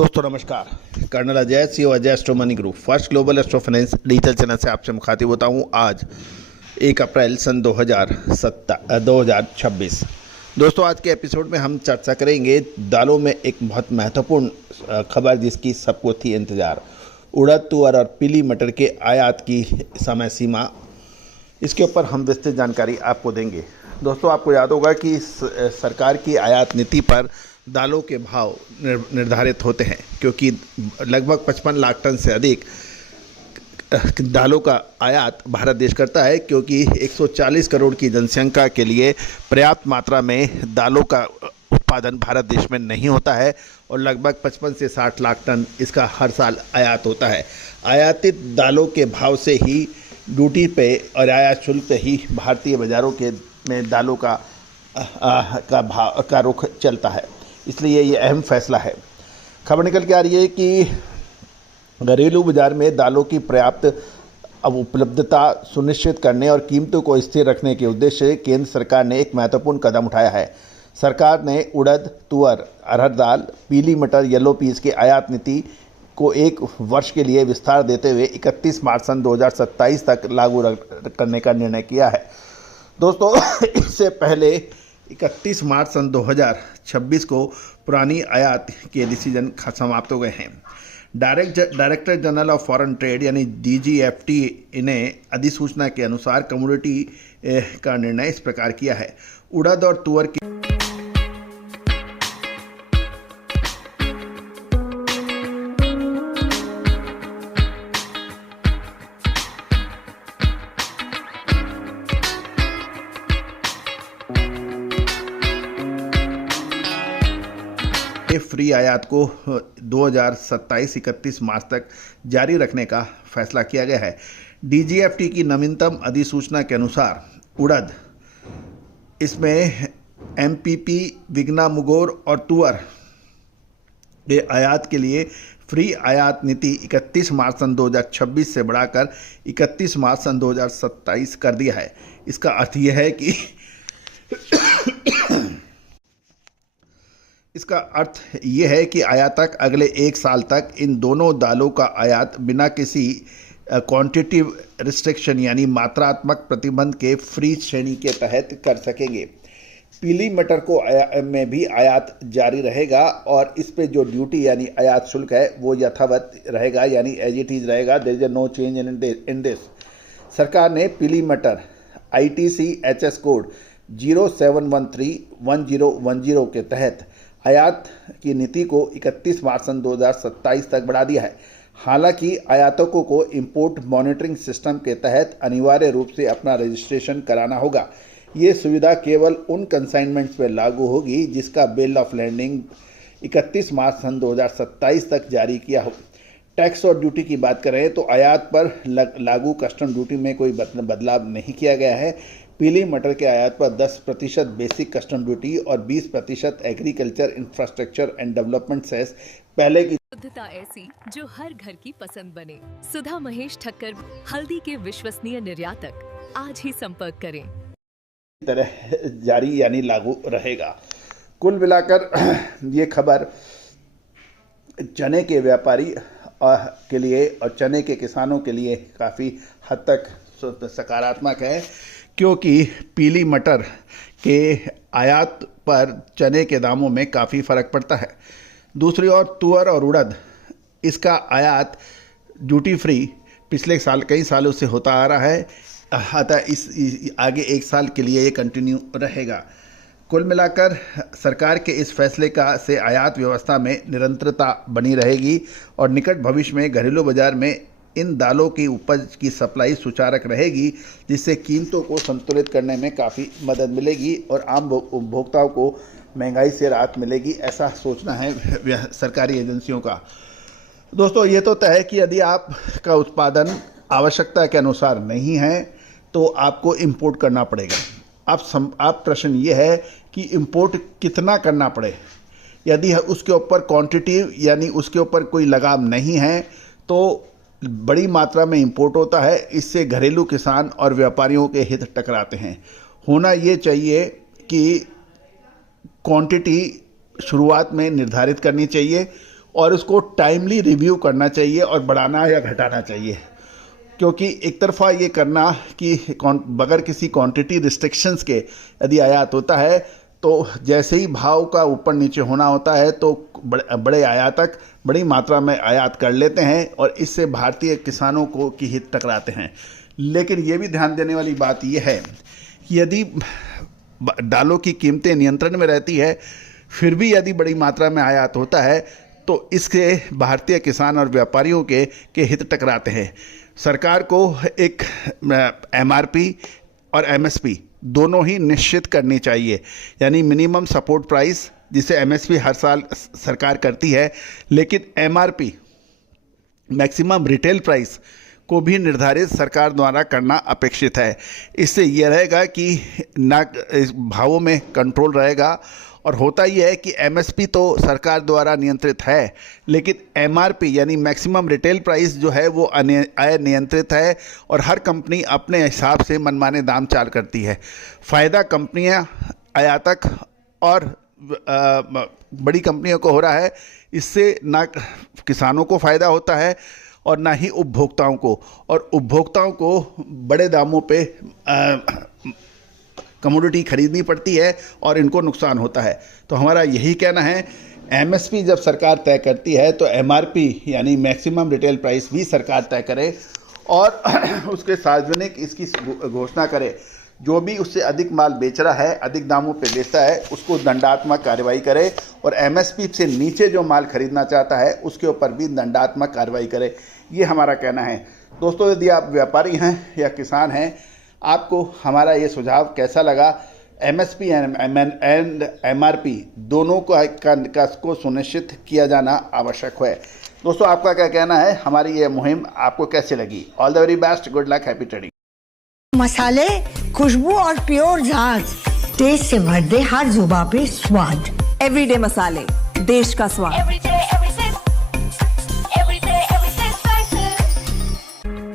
दोस्तों नमस्कार। Colonel Ajay, CEO Ajay astro money group, first global astro finance digital channel से आपसे मुखातिब होता हूं। आज 1 अप्रैल सन 2026। दोस्तों आज के एपिसोड में हम चर्चा करेंगे दालों में एक बहुत महत्वपूर्ण खबर जिसकी सबको थी इंतज़ार। उड़द, तुअर और पीली मटर के आयात की समय सीमा, इसके ऊपर हम विस्तृत जानकारी आपको देंगे। दोस्तों आपको याद होगा कि सरकार की आयात नीति पर दालों के भाव निर्धारित होते हैं, क्योंकि लगभग 55 लाख टन से अधिक दालों का आयात भारत देश करता है, क्योंकि 140 करोड़ की जनसंख्या के लिए पर्याप्त मात्रा में दालों का उत्पादन भारत देश में नहीं होता है और लगभग 55 से 60 लाख टन इसका हर साल आयात होता है। आयातित दालों के भाव से ही ड्यूटी पे और आयात शुल्क पे ही भारतीय बाज़ारों के में दालों का भाव का रुख चलता है, इसलिए ये अहम फैसला है। खबर निकल के आ रही है कि घरेलू बाजार में दालों की पर्याप्त उपलब्धता सुनिश्चित करने और कीमतों को स्थिर रखने के उद्देश्य से केंद्र सरकार ने एक महत्वपूर्ण कदम उठाया है। सरकार ने उड़द, तुअर, अरहर दाल, पीली मटर, येलो पीस की आयात नीति को 1 वर्ष के लिए विस्तार देते हुए 31 मार्च सन 2027 तक लागू करने का निर्णय किया है। दोस्तों इससे पहले 31 मार्च सन 2026 को पुरानी आयात के डिसीजन समाप्त हो गए हैं। Director general of foreign trade यानी DGFT ने अधिसूचना के अनुसार कमोडिटी का निर्णय इस प्रकार किया है। उड़द और तुअर की फ्री आयात को 2027-31 मार्च तक जारी रखने का फैसला किया गया है। DGFT की नवीनतम अधिसूचना के अनुसार उड़द, इसमें MPP, विगना मुगोर और तुअर के आयात के लिए फ्री आयात नीति 31 मार्च सन 2026 से बढ़ाकर 31 मार्च सन 2027 कर दिया है। इसका अर्थ यह है कि आयातक अगले 1 साल तक इन दोनों दालों का आयात बिना किसी क्वांटिटिव रिस्ट्रिक्शन यानी मात्रात्मक प्रतिबंध के फ्री श्रेणी के तहत कर सकेंगे। पीली मटर को में भी आयात जारी रहेगा और इस पे जो ड्यूटी यानी आयात शुल्क है वो यथावत रहेगा, यानी एज इट इज रहेगा। There is no change in this. सरकार ने पीली मटर ITC HS कोड 07131010 के तहत आयात की नीति को 31 मार्च सन 2027 तक बढ़ा दिया है। हालांकि आयातकों को इंपोर्ट मॉनिटरिंग सिस्टम के तहत अनिवार्य रूप से अपना रजिस्ट्रेशन कराना होगा। ये सुविधा केवल उन कंसाइनमेंट्स पर लागू होगी जिसका बिल ऑफ लैंडिंग 31 मार्च सन 2027 तक जारी किया हो। टैक्स और ड्यूटी की बात करें तो आयात पर लागू कस्टम ड्यूटी में कोई बदलाव नहीं किया गया है। पीली मटर के आयात पर 10% बेसिक कस्टम ड्यूटी और 20% agriculture infrastructure and development cess पहले की शुद्धता ऐसी जो हर घर की पसंद बने। सुधा महेश ठक्कर, हल्दी के विश्वसनीय निर्यातक। आज ही संपर्क करें। तरह जारी यानी लागू रहेगा। कुल मिलाकर ये खबर चने के व्यापारी के लिए और चने के किसानों के लिए काफ़ी हद तक सकारात्मक है, क्योंकि पीली मटर के आयात पर चने के दामों में काफ़ी फ़र्क पड़ता है। दूसरी ओर तुअर और उड़द, इसका आयात ड्यूटी फ्री पिछले साल कई सालों से होता आ रहा है, अतः इस आगे 1 साल के लिए ये कंटिन्यू रहेगा। कुल मिलाकर सरकार के इस फैसले से आयात व्यवस्था में निरंतरता बनी रहेगी और निकट भविष्य में घरेलू बाजार में इन दालों की उपज की सप्लाई सुचारक रहेगी, जिससे कीमतों को संतुलित करने में काफ़ी मदद मिलेगी और आम उपभोक्ताओं को महंगाई से राहत मिलेगी, ऐसा सोचना है सरकारी एजेंसियों का। दोस्तों ये तो तय है कि यदि आपका उत्पादन आवश्यकता के अनुसार नहीं है तो आपको इंपोर्ट करना पड़ेगा। आप प्रश्न ये है कि इंपोर्ट कितना करना पड़े। यदि उसके ऊपर क्वांटिटी यानी उसके ऊपर कोई लगाम नहीं है तो बड़ी मात्रा में इंपोर्ट होता है। इससे घरेलू किसान और व्यापारियों के हित टकराते हैं। होना ये चाहिए कि क्वांटिटी शुरुआत में निर्धारित करनी चाहिए, और उसको टाइमली रिव्यू करना चाहिए और बढ़ाना या घटाना चाहिए। क्योंकि एक तरफा ये करना कि बगैर किसी क्वांटिटी रिस्ट्रिक्शंस के यदि आयात होता है तो जैसे ही भाव का ऊपर नीचे होना होता है तो बड़े आयातक बड़ी मात्रा में आयात कर लेते हैं और इससे भारतीय किसानों को की हित टकराते हैं। लेकिन ये भी ध्यान देने वाली बात यह है कि यदि दालों की कीमतें नियंत्रण में रहती है फिर भी यदि बड़ी मात्रा में आयात होता है तो इससे भारतीय किसान और व्यापारियों के हित टकराते हैं। सरकार को एक MRP और MSP दोनों ही निश्चित करनी चाहिए, यानी मिनिमम सपोर्ट प्राइस, जिसे MSP हर साल सरकार करती है, लेकिन MRP मैक्सिमम रिटेल प्राइस को भी निर्धारित सरकार द्वारा करना अपेक्षित है। इससे यह रहेगा कि ना भावों में कंट्रोल रहेगा। और होता यह है कि MSP तो सरकार द्वारा नियंत्रित है, लेकिन MRP यानी मैक्सिमम रिटेल प्राइस जो है वो अनियंत्रित है और हर कंपनी अपने हिसाब से मनमाने दाम चाल करती है। फ़ायदा कंपनियां, आयातक और बड़ी कंपनियों को हो रहा है। इससे ना किसानों को फ़ायदा होता है और ना ही उपभोक्ताओं को, और उपभोक्ताओं को बड़े दामों पे कमोडिटी खरीदनी पड़ती है और इनको नुकसान होता है। तो हमारा यही कहना है, MSP जब सरकार तय करती है तो MRP यानी मैक्सिमम रिटेल प्राइस भी सरकार तय करे और उसके सार्वजनिक इसकी घोषणा करे। जो भी उससे अधिक माल बेच रहा है, अधिक दामों पे बेचता है, उसको दंडात्मक कार्रवाई करे और MSP से नीचे जो माल खरीदना चाहता है उसके ऊपर भी दंडात्मक कार्रवाई करे। ये हमारा कहना है। दोस्तों, यदि आप व्यापारी हैं या किसान हैं, आपको हमारा ये सुझाव कैसा लगा? MSP एंड MRP दोनों को सुनिश्चित किया जाना आवश्यक है। दोस्तों, आपका क्या कहना है? हमारी ये मुहिम आपको कैसे लगी? All the very best, good luck, happy trading. मसाले, खुशबू और प्योर झाग, टेस्ट से भर दे हर जुबां पे स्वाद। एवरीडे मसाले, देश का स्वाद।